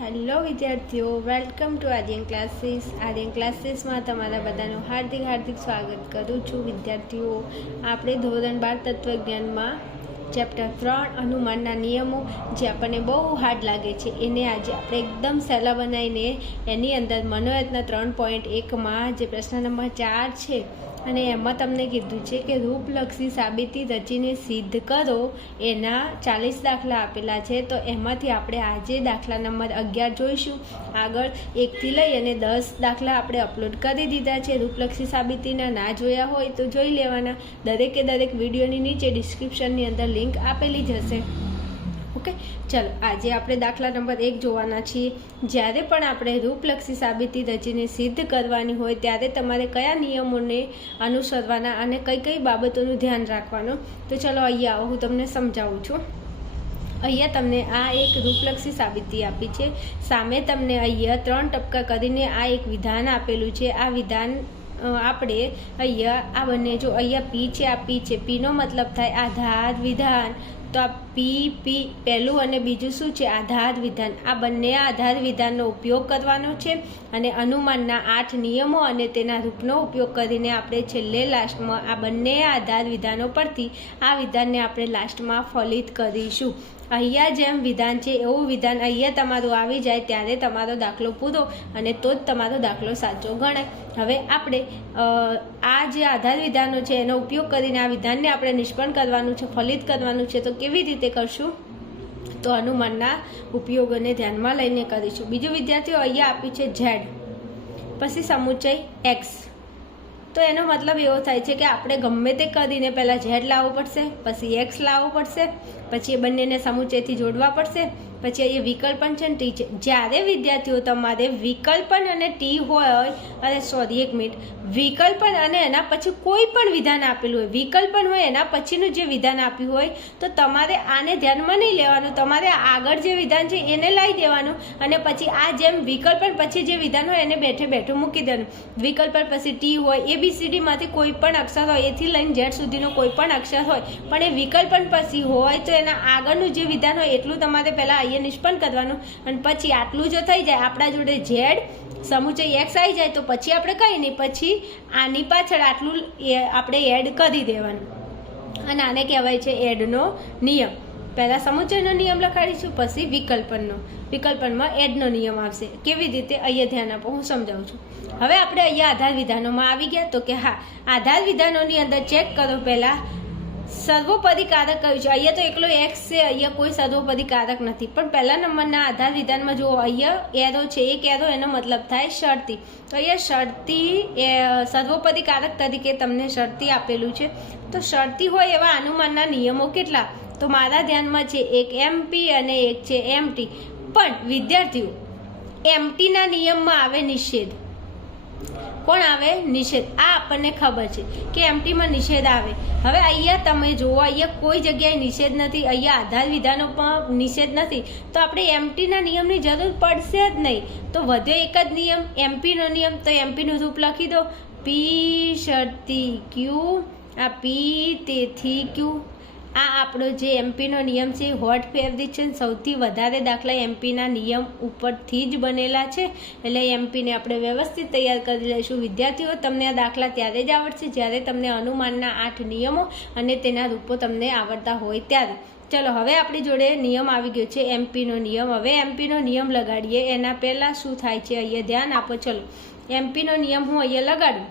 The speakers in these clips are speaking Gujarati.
હેલો વિદ્યાર્થીઓ, welcome to Aryan classes. Aryan ક્લાસીસમાં તમારા બધાનું હાર્દિક સ્વાગત કરું છું. વિદ્યાર્થીઓ, આપણે ધોરણ 12 તત્વજ્ઞાનમાં ચેપ્ટર 3 અનુમાનના નિયમો, જે આપણને બહુ હાર્ડ લાગે છે, એને આજે આપણે એકદમ સહેલા બનાવીને એની અંદર મનોરત્ન 3.1માં જે પ્રશ્ન નંબર 4 છે અને એમાં તમને કીધું છે કે રૂપલક્ષી સાબિતી રચીને સિદ્ધ કરો. એના 40 દાખલા આપેલા છે. તો એમાંથી આપણે આજે દાખલા નંબર 11 જોઈશું. આગળ 1થી લઈ અને 10 દાખલા આપણે અપલોડ કરી દીધા છે. રૂપલક્ષી સાબિતીના ના જોયા હોય તો જોઈ લેવાના. દરેકે દરેક વિડીયોની નીચે ડિસ્ક્રિપ્શનની અંદર લિંક આપેલી જ હશે. ઓકે, ચલો આજે આપણે દાખલા નંબર 1 જોવાના છીએ. જ્યારે પણ આપણે રૂપલક્ષી સાબિતી રચીને સિદ્ધ કરવાની હોય ત્યારે તમારે કયા નિયમોને અનુસરવાના અને કઈ કઈ બાબતોનું ધ્યાન રાખવાનું. તો ચલો અહીંયા આવો, હું તમને સમજાવું છું. અહીંયા તમને આ એક રૂપલક્ષી સાબિતી આપી છે. સામે તમને અહીંયા 3 ટપકા કરીને આ એક વિધાન આપેલું છે. આ વિધાન આપણે અહીંયા આ બંને જો અહીંયા પી છે, આ પી છે. પીનો મતલબ થાય આધાર વિધાન. તો આ પી પહેલું અને બીજું શું છે? આધાર વિધાન. આ બંને આધાર વિધાનનો ઉપયોગ કરવાનો છે અને અનુમાનના 8 નિયમો અને તેના રૂપનો ઉપયોગ કરીને આપણે છેલ્લે લાસ્ટમાં આ બંને આધાર વિધાનો પરથી આ વિધાનને આપણે લાસ્ટમાં ફલિત કરીશું. અહીંયા જેમ વિધાન છે એવું વિધાન અહીંયા તમારું આવી જાય ત્યારે તમારો દાખલો પૂરો અને તો જ તમારો દાખલો સાચો ગણાય. હવે આપણે આ જે આધાર વિધાનો છે એનો ઉપયોગ કરીને આ વિધાનને આપણે નિષ્પન્ન કરવાનું છે, ફલિત કરવાનું છે. તો કેવી રીતે કરશું? તો અનુમાનના ઉપયોગોને ધ્યાનમાં લઈને કરીશું. બીજું વિદ્યાર્થીઓ અહીંયા આપ્યું છે ઝેડ, પછી સમુચય એક્સ. તો એનો મતલબ એવો થાય છે કે આપણે ગમે તે કરીને પહેલાં ઝેડ લાવવું પડશે, પછી એક્સ લાવવું પડશે, પછી એ બંનેને સમુચયથી જોડવા પડશે, પછી એ વિકલ્પન છે ને ટી છે. જ્યારે વિદ્યાર્થીઓ તમારે વિકલ્પન અને ટી હોય, અરે સોરી એક મિનિટ, વિકલ્પન અને એના પછી કોઈ પણ વિધાન આપેલું હોય, વિકલ્પન હોય એના પછીનું જે વિધાન આપ્યું હોય તો તમારે આને ધ્યાનમાં નહીં લેવાનું. તમારે આગળ જે વિધાન છે એને લાવી દેવાનું અને પછી આ જેમ વિકલ્પન પછી જે વિધાન હોય એને બેઠે મૂકી દેવાનું. વિકલ્પન પછી ટી હોય, ABCDમાંથી કોઈ પણ અક્ષર હોય, એથી લઈને ઝેડ સુધીનો કોઈ પણ અક્ષર હોય, પણ એ વિકલ્પન પછી હોય તો એના આગળનું જે વિધાન હોય એટલું તમારે પહેલાં અહીંયા નિષ્પન્ન કરવાનું. અને પછી આટલું જો થઈ જાય, આપણા જોડે ઝેડ સમુચય એક્સ આવી જાય તો પછી આપણે કંઈ નહીં, પછી આની પાછળ આટલું આપણે એડ કરી દેવાનું. અને આને કહેવાય છે એડનો નિયમ. પહેલાં સમુચયનો નિયમ લખાડીશું, પછી વિકલ્પનમાં એડનો નિયમ આવશે. કેવી રીતે? અહીંયા ધ્યાન આપો, હું સમજાવું છું. હવે આપણે અહીંયા આધાર વિધાનોમાં આવી ગયા. તો કે હા, આધાર વિધાનોની અંદર ચેક કરો. પહેલાં સર્વોપદી કારક કયું છે? અહીંયા તો એકલો એક્સ છે, અહીંયા કોઈ સર્વોપદી કારક નથી. પણ પહેલા નંબરના આધાર વિધાનમાં જુઓ, અહીંયા એરો છે, એક એરો એનો મતલબ થાય શરતી. તો અહીંયા શરતી સર્વોપદી કારક તરીકે તમને શરતી આપેલું છે. તો શરતી હોય એવા અનુમાનના નિયમો કેટલા? તો મારા ધ્યાનમાં છે એક MP અને એક છે MT. પણ વિદ્યાર્થીઓ, MTના નિયમમાં આવે નિષેધ. કોણ આવે? નિષેધ. આ આપણને ખબર છે કે MTમાં નિષેધ આવે. હવે અહીંયા તમે જુઓ, અહીંયા કોઈ જગ્યાએ નિષેધ નથી, અહીંયા આધાર વિધાનો પણ નિષેધ નથી. તો આપણે MTના નિયમની જરૂર પડશે જ નહીં. તો વધ્યો એક જ નિયમ, MPનો નિયમ. તો MPનું રૂપ લખી દો, P શરતી Q, આ P તેથી Q. આ આપણો જે MPનો નિયમ છે હોટ ફેવરિટ છે. સૌથી વધારે દાખલા MPના નિયમ ઉપરથી જ બનેલા છે. એટલે MPને આપણે વ્યવસ્થિત તૈયાર કરી લઈશું. વિદ્યાર્થીઓ, તમને આ દાખલા ત્યારે જ આવડશે જ્યારે તમને અનુમાનના 8 નિયમો અને તેના રૂપો તમને આવડતા હોય ત્યારે. ચલો, હવે આપણી જોડે નિયમ આવી ગયો છે MPનો નિયમ. હવે MPનો નિયમ લગાડીએ. એના પહેલાં શું થાય છે અહીંયા ધ્યાન આપો. ચલો, MPનો નિયમ હું અહીંયા લગાડું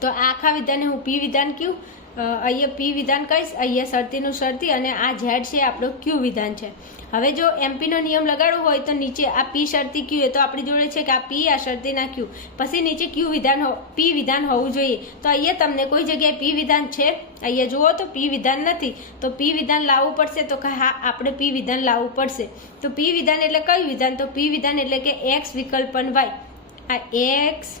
તો આખા વિધાનને હું P વિધાન કહ્યું, અહીંયા P વિધાન કહીશ, અહીંયા શરતીનું શરતી અને આ ઝેડ છે આપણો Q વિધાન છે. હવે જો MPનો નિયમ લગાડવો હોય તો નીચે આ P શરતી Q એ તો આપણી જોડે છે કે આ P, આ શરતીના Q, પછી નીચે P વિધાન હોવું જોઈએ. તો અહીંયા તમને કોઈ જગ્યાએ P વિધાન છે? અહીંયા જુઓ તો P વિધાન નથી. તો P વિધાન લાવવું પડશે. તો હા, આપણે P વિધાન લાવવું પડશે. તો P વિધાન એટલે કયું વિધાન? તો P વિધાન એટલે કે X વિકલ્પન Y. આ X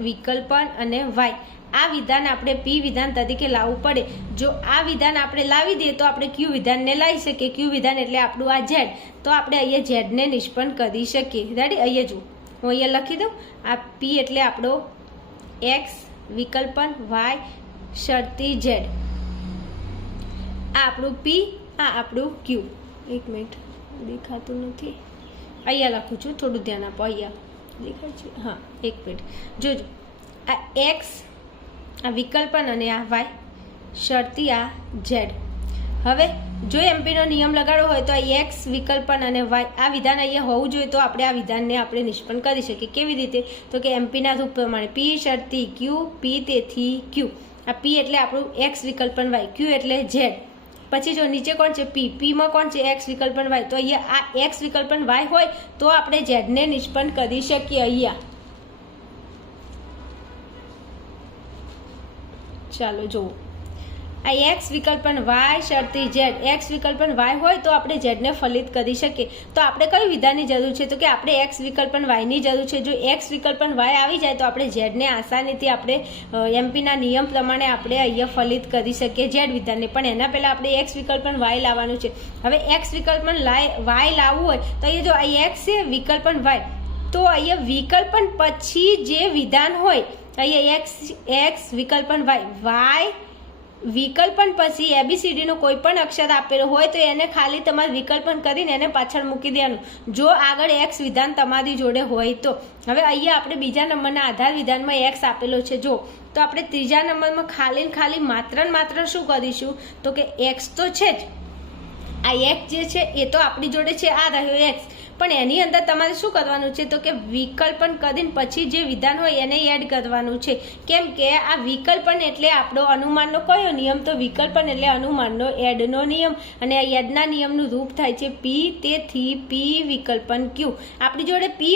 વિકલ્પન અને Y, આ વિધાન આપણે P વિધાન તરીકે લાવવું પડે. જો આ વિધાન આપણે લાવી દઈએ તો આપણે Q વિધાનને લાવી શકીએ. Q વિધાન એટલે આપણું આ ઝેડ. તો આપણે અહીંયા ઝેડને નિષ્પન્ન કરી શકીએ. રેડી? અહીંયા જુઓ, હું અહીંયા લખી દઉં. આ P એટલે આપણો X વિકલ્પન, Y શરતી ઝેડ. આ આપણું P, આ આપણું Q. એક મિનિટ, દેખાતું નથી. અહીંયા લખું છું, થોડું ધ્યાન આપો. અહીંયા દેખાય છે? હા, એક મિનિટ જોજો. આ એક્સ, આ વિકલ્પન અને આ વાય, શરતી આ ઝેડ. હવે જો એમપીનો નિયમ લગાડવો હોય તો આ એક્સ, વિકલ્પન અને વાય આ વિધાન અહીંયા હોવું જોઈએ, તો આપણે આ વિધાનને આપણે નિષ્પન્ન કરી શકીએ. કેવી રીતે? તો કે એમપીના રૂપ પ્રમાણે પી શરતી ક્યુ, પી તેથી ક્યુ. આ પી એટલે આપણું એક્સ વિકલ્પન વાય, ક્યુ એટલે ઝેડ. પછી જો નીચે કોણ છે? પી. પીમાં કોણ છે? એક્સ વિકલ્પન વાય. તો અહીંયા આ એક્સ વિકલ્પન વાય હોય તો આપણે ઝેડને નિષ્પન્ન કરી શકીએ. અહીંયા ચાલો જુઓ, આ એક્સ વિકલ્પન વાય શરતી ઝેડ, એક્સ વિકલ્પન વાય હોય તો આપણે ઝેડને ફલિત કરી શકીએ. તો આપણે કયું વિધાનની જરૂર છે? તો કે આપણે એક્સ વિકલ્પન વાયની જરૂર છે. જો એક્સ વિકલ્પન વાય આવી જાય તો આપણે ઝેડને આસાનીથી આપણે એમપીના નિયમ પ્રમાણે આપણે અહીંયા ફલિત કરી શકીએ ઝેડ વિધાનને. પણ એના પહેલાં આપણે એક્સ વિકલ્પન વાય લાવવાનું છે. હવે એક્સ વિકલ્પન વાય લાવવું હોય તો અહીંયા જો આ એક્સ છે, વિકલ્પન વાય, તો અહીંયા વિકલ્પન પછી જે વિધાન હોય અહીંયા એક્સ વિકલ્પન વાય વિકલ્પન પછી ABCDનો કોઈ પણ અક્ષર આપેલો હોય તો એને ખાલી તમારે વિકલ્પન કરીને એને પાછળ મૂકી દેવાનું, જો આગળ એક્સ વિધાન તમારી જોડે હોય તો. હવે અહીંયા આપણે બીજા નંબરના આધાર વિધાનમાં એક્સ આપેલો છે જો, તો આપણે ત્રીજા નંબરમાં ખાલી માત્ર શું કરીશું? તો કે એક્સ તો છે જ, આ એક્સ જે છે એ તો આપણી જોડે છે, આ રહ્યો એક્સ. પણ એની અંદર તમારે શું કરવાનું છે? તો કે વિકલ્પન કરીને પછી જે વિધાન હોય એને એડ કરવાનું છે. કેમ કે આ વિકલ્પન એટલે આપણો અનુમાનનો કયો નિયમ? તો વિકલ્પન એટલે અનુમાનનો એડનો નિયમ, અને આ એડના નિયમનું રૂપ થાય છે પી. તેથી પી વિકલ્પન ક્યુ. આપણી જોડે પી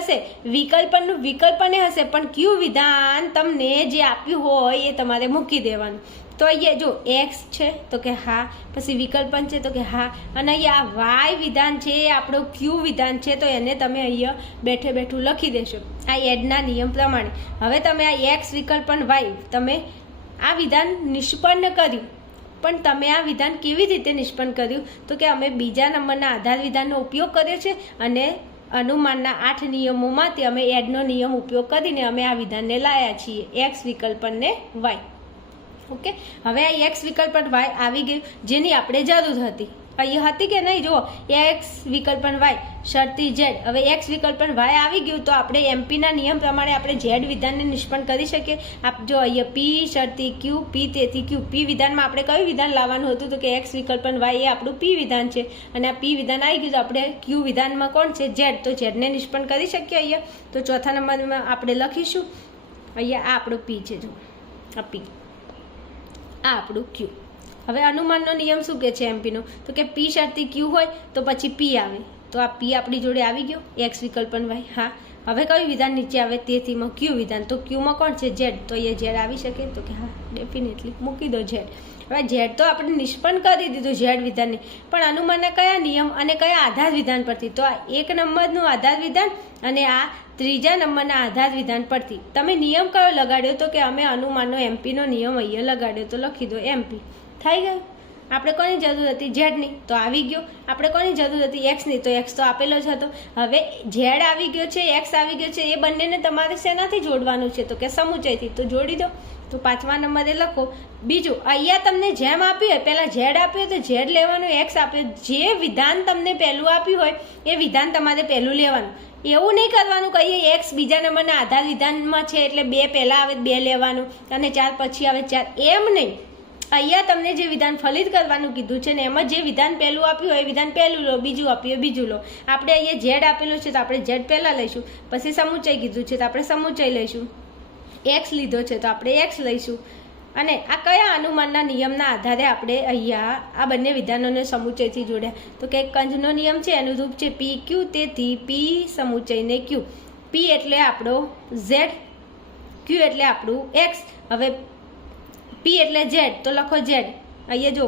હશે, વિકલ્પનનું વિકલ્પને હશે, પણ ક્યુ વિધાન તમને જે આપ્યું હોય એ તમારે મૂકી દેવાનું. તો અહીંયા જો એક્સ છે તો કે હા, પછી વિકલ્પન છે તો કે હા, અને અહીંયા વાય વિધાન છે એ આપણો ક્યુ વિધાન છે, તો એને તમે અહીંયા બેઠું લખી દેશો આ એડના નિયમ પ્રમાણે. હવે તમે આ એક્સ વિકલ્પન વાય તમે આ વિધાન નિષ્પન્ન કર્યું, પણ તમે આ વિધાન કેવી રીતે નિષ્પન્ન કર્યું? તો કે અમે બીજા નંબરના આધાર વિધાનનો ઉપયોગ કર્યો છે, અને અનુમાનના 8 નિયમોમાંથી અમે એડનો નિયમ ઉપયોગ કરીને અમે આ વિધાનને લાવ્યા છીએ, એક્સ વિકલ્પનને વાય. ઓકે, હવે આ એક્સ વિકલ્પન વાય આવી ગયું જેની આપણે જરૂર હતી. અહીંયા હતી કે નહીં? જુઓ, એક્સ વિકલ્પન વાય શરતી ઝેડ. હવે એક્સ વિકલ્પન વાય આવી ગયું તો આપણે એમપીના નિયમ પ્રમાણે આપણે ઝેડ વિધાનને નિષ્પન્ન કરી શકીએ. આપ જો અહીંયા પી શરતી ક્યુ, પી તેથી ક્યુ. પી વિધાનમાં આપણે કયું વિધાન લાવવાનું હતું? તો કે એક્સ વિકલ્પન વાય એ આપણું પી વિધાન છે, અને આ પી વિધાન આવી ગયું તો આપણે ક્યુ વિધાનમાં કોણ છે? ઝેડ. તો ઝેડને નિષ્પન્ન કરી શકીએ અહીંયા. તો ચોથા નંબરમાં આપણે લખીશું અહીંયા આ આપણું પી છે, જો આ પી, આ આપણું ક્યુ. હવે અનુમાનનો નિયમ શું કહે છે એમપીનો? તો કે પી શરતી ક્યુ હોય તો પછી પી આવે, તો આ પી આપણી જોડે આવી ગયો એક્સ વિકલ્પન વાય. હા, હવે કયું વિધાન નીચે આવે? તેથીમાં ક્યુ વિધાન. તો ક્યુમાં કોણ છે? ઝેડ. તો અહીંયા ઝેડ આવી શકે? તો કે હા, ડેફિનેટલી મૂકી દો ઝેડ. હવે ઝેડ તો આપણે નિષ્પન્ન કરી દીધું ઝેડ વિધાનને, પણ અનુમાનના કયા નિયમ અને કયા આધાર વિધાન પરથી? તો આ 1 નંબરનું આધાર વિધાન અને આ ત્રીજા નંબરના આધાર વિધાન પરથી. તમે નિયમ કયો લગાડ્યો? તો કે અમે અનુમાનનો એમપીનો નિયમ અહીંયા લગાડ્યો, તો લખી દો એમપી. થઈ ગયું. આપણે કોની જરૂર હતી? ઝેડની, તો આવી ગયો. આપણે કોની જરૂર હતી? એક્સની, તો એક્સ તો આપેલો જ હતો. હવે ઝેડ આવી ગયો છે, એક્સ આવી ગયો છે, એ બંનેને તમારે શેનાથી જોડવાનું છે? તો કે સમુચયથી. તો જોડી દો. તો 5મા નંબરે લખો. બીજું, અહીંયા તમને જેમ આપ્યું હોય, પહેલાં ઝેડ આપ્યું તો ઝેડ લેવાનું, એક્સ આપ્યું, જે વિધાન તમને પહેલું આપ્યું હોય એ વિધાન તમારે પહેલું લેવાનું. એવું નહીં કરવાનું કહીએ એક્સ બીજા નંબરના આધાર વિધાનમાં છે એટલે 2 પહેલાં આવે 2 લેવાનું અને 4 પછી આવે 4, એમ નહીં. અહીંયા તમને જે વિધાન ફલિત કરવાનું કીધું છે ને એમાં જે વિધાન પહેલું આપ્યું હોય એ વિધાન પહેલું લો, બીજું આપ્યું હોય બીજું લો. આપણે અહીંયા ઝેડ આપેલું છે તો આપણે ઝેડ પહેલાં લઈશું, પછી સમુચય કીધું છે તો આપણે સમુચય લઈશું, એક્સ લીધો છે તો આપણે એક્સ લઈશું. અને આ કયા અનુમાનના નિયમના આધારે આપણે અહીંયા આ બંને વિધાનોને સમુચયથી જોડ્યા? તો કે કંજનો નિયમ છે, એનું રૂપ છે પી ક્યુ. તેથી પી સમુચયને ક્યુ. પી એટલે આપણો ઝેડ, ક્યુ એટલે આપણું એક્સ. હવે પી એટલે ઝેડ તો લખો ઝેડ. અહીંયા જો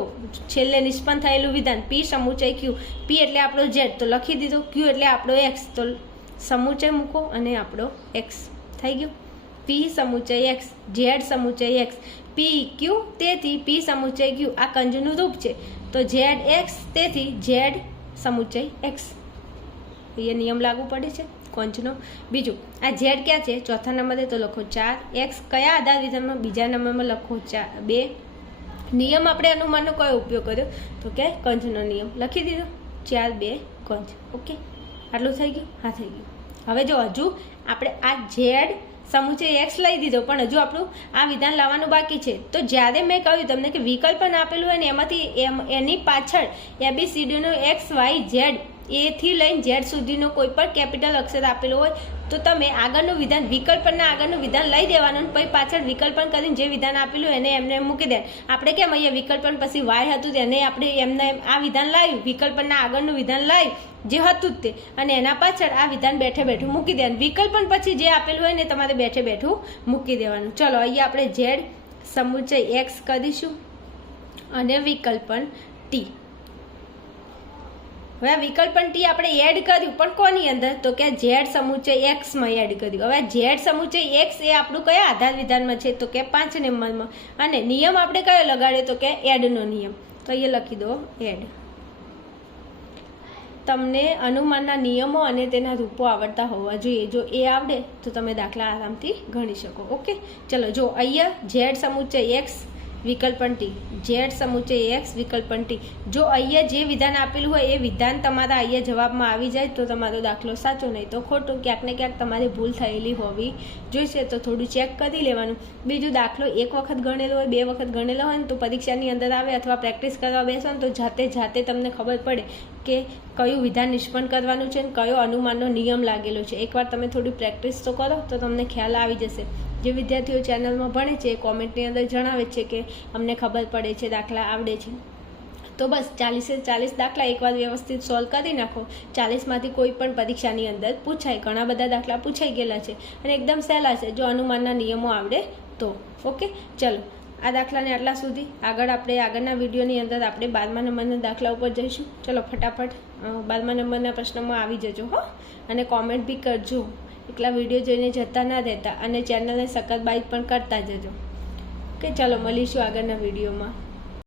છેલ્લે નિષ્પન્ન થયેલું વિધાન પી સમુચય ક્યુ. પી એટલે આપણો ઝેડ તો લખી દીધો, ક્યુ એટલે આપણો એક્સ તો સમુચય મૂકો અને આપણો એક્સ થઈ ગયું. પી સમુચય એક્સ, ઝેડ સમુચય એક્સ, પી ક્યુ. તેથી પી સમુચય ક્યુ આ કંજનું રૂપ છે, તો ઝેડ એક્સ તેથી ઝેડ સમુચય એક્સ. એ નિયમ લાગુ પડે છે કંજનો. બીજું, આ ઝેડ ક્યાં છે? ચોથા નંબરે તો લખો 4. એક્સ કયા આધાર વિધાનમાં? બીજા નંબરમાં લખો 2. નિયમ આપણે અનુમાનનો કયો ઉપયોગ કર્યો? તો કે કંજનો નિયમ લખી દીધો, 4 2 કંજ. ઓકે, આટલું થઈ ગયું? હા, થઈ ગયું. હવે જો હજુ આપણે આ ઝેડ સમુચય એક્સ લઈ દીધો, પણ હજુ આપણું આ વિધાન લાવવાનું બાકી છે. તો જ્યારે મેં કહ્યું તમને કે વિકલ્પન આપેલું હોય ને એમાંથી એની પાછળ ABCDનો એક્સ વાય ઝેડ એથી લઈને ઝેડ સુધીનો કોઈ પણ કેપિટલ અક્ષર આપેલો હોય તો તમે આગળનું વિધાન વિકલ્પનના આગળનું વિધાન લઈ દેવાનું, પછી પાછળ વિકલ્પન કરીને જે વિધાન આપેલું એને એમને મૂકી દે. આપણે કેમ અહીંયા વિકલ્પન પછી વાય હતું તેને આપણે એમને આ વિધાન લાવ્યું, વિકલ્પનના આગળનું વિધાન લાવ્યું જે હતું જ તે, અને એના પાછળ આ વિધાન બેઠે બેઠું મૂકી દેવાનું. વિકલ્પન પછી જે આપેલું હોય ને તમારે બેઠે બેઠું મૂકી દેવાનું. ચલો અહીંયા આપણે ઝેડ સમુચય એક્સ કરીશું અને વિકલ્પન ટી. હવે આ વિકલ્પન ટી આપણે એડ કર્યું, પણ કોની અંદર? તો કે ઝેડ સમુચય એક્સમાં એડ કર્યું. હવે ઝેડ સમુચય એક્સ એ આપણું કયા આધાર વિધાનમાં છે? તો કે 5 નંબરમાં. અને નિયમ આપણે કયો લગાડ્યો? તો કે એડનો નિયમ. તો અહીંયા લખી દો એડ. તમને અનુમાનના નિયમો અને તેના રૂપો આવડતા હોવા જોઈએ. જો એ આવડે તો તમે દાખલા આરામથી ગણી શકો. ઓકે, ચલો જો અહીંયા ઝેડ સમુચય એક્સ વિકલ્પન ટી, ઝેડ સમુચય એક્સ વિકલ્પન ટી. જો અહીંયા જે વિધાન આપેલું હોય એ વિધાન તમારા અહીંયા જવાબમાં આવી જાય તો તમારો દાખલો સાચો, નહીં તો ખોટો. ક્યાંક ને ક્યાંક તમારી ભૂલ થયેલી હોવી જોઈશે, તો થોડું ચેક કરી લેવાનું. બીજું, દાખલો એક વખત ગણેલો હોય, 2 વખત ગણેલો હોય ને તો પરીક્ષાની અંદર આવે અથવા પ્રેક્ટિસ કરવા બેસો ને તો જાતે તમને ખબર પડે કે કયું વિધાન નિષ્પન્ન કરવાનું છે ને કયો અનુમાનનો નિયમ લાગેલો છે. એકવાર તમે થોડી પ્રેક્ટિસ તો કરો તો તમને ખ્યાલ આવી જશે. જે વિદ્યાર્થીઓ ચેનલમાં ભણે છે એ કોમેન્ટની અંદર જણાવે છે કે અમને ખબર પડે છે, દાખલા આવડે છે. તો બસ 40 દાખલા એકવાર વ્યવસ્થિત સોલ્વ કરી નાખો. 40માંથી કોઈ પણ પરીક્ષાની અંદર પૂછાય. ઘણા બધા દાખલા પૂછાઈ ગયેલા છે અને એકદમ સહેલા છે જો અનુમાનના નિયમો આવડે તો. ઓકે, ચલો આ દાખલાને આટલા સુધી. આપણે આગળના વિડીયોની અંદર આપણે 12મા નંબરના દાખલા ઉપર જઈશું. ચલો ફટાફટ 12મા નંબરના પ્રશ્નમાં આવી જજો હો, અને કોમેન્ટ બી કરજો. એકલા વિડીયો જોઈને જતા ના રહેતા, અને ચેનલને સબસ્ક્રાઇબ પણ કરતા જજો. ઓકે, ચલો મળીશું આગળના વિડીયોમાં.